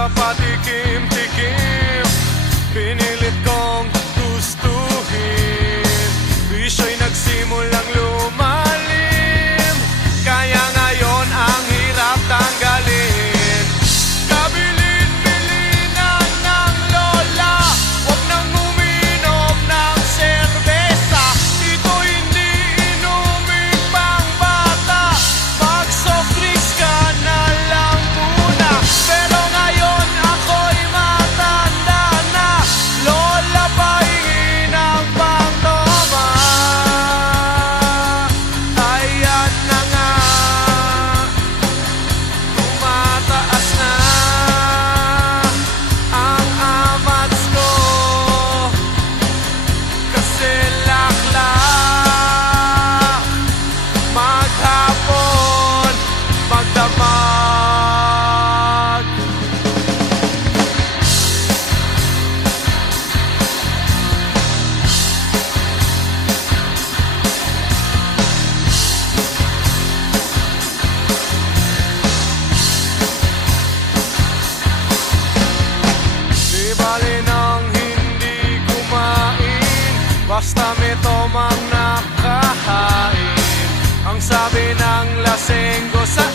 sa patikim-tikim, pinilit kong gustuhin. Bisyo'y nagsimulang lumalim, kaya ngayon ang hirap tanggalin. Kabilin-bilinan ng lola, huwag nang uminom ng serbesa. Ito hindi inuming pang bata, mag-soft drinks ka na lang muna. Pero ngayon ako'y matanda na, lola pahingi ng pangtoma. Ayan na nga, tumataas na ang amats ko, kasi laklak maghapon magdamag. Di bali nang hindi kumain, basta may tomang nakahain. Ang sabi ng lasenggo sa